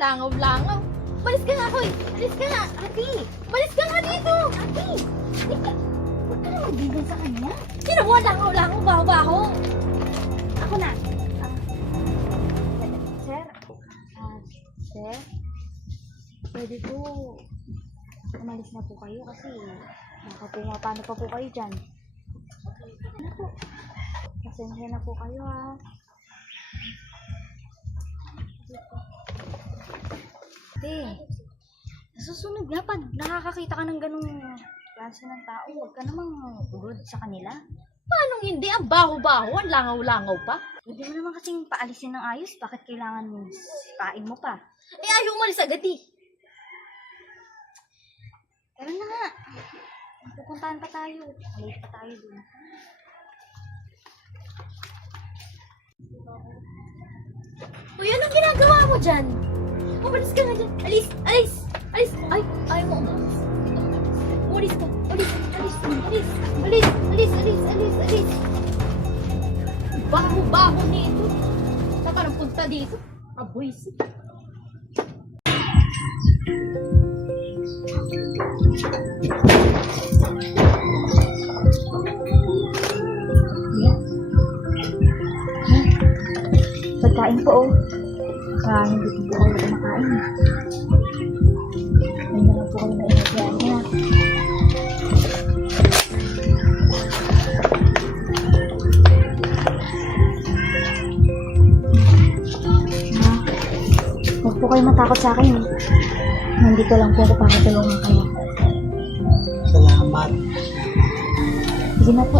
Langaw-langaw. Balis ka nga, hoy! Balis ka nga! Ate! Balis ka nga dito! Ate! Ika! Huwag ka naman bigyan sa kanya. Sino mo? Langaw-langaw, baho-baho. Ako na. Sir? Sir? Pwede po umalis na po kayo kasi baka pumapano pa po kayo dyan. Ano po? Pasensya na po kayo ha. Sa susunod nga, pag nakakakita ka ng ganung klase ng tao, huwag ka namang rude sa kanila. Paano hindi? Ang baho-baho, ang langaw-langaw pa. Hindi mo naman kasing paalisin ng ayos. Bakit kailangan sipain mo pa? Eh, ayaw umalis agad eh. Tara na nga. Pupuntahan pa tayo. Late pa tayo dun. Uy, anong ginagawa mo dyan? Umalis ka nga dyan. Alis! Alis! Alis! Ay! Ayaw mo umalis. Umalis ka! Alis! Alis! Alis! Alis! Alis! Alis! Alis! Alis! Baho-baho nito. Saan ka nang punta dito? Aboys. Pagkain po oh. Hindi po kayo kumakain. Hindi naman po kayo na-inagyan niya. Huwag po kayo matakot sa akin eh. Nandito lang po ako para tulungan kayo. Salamat. Sige na po.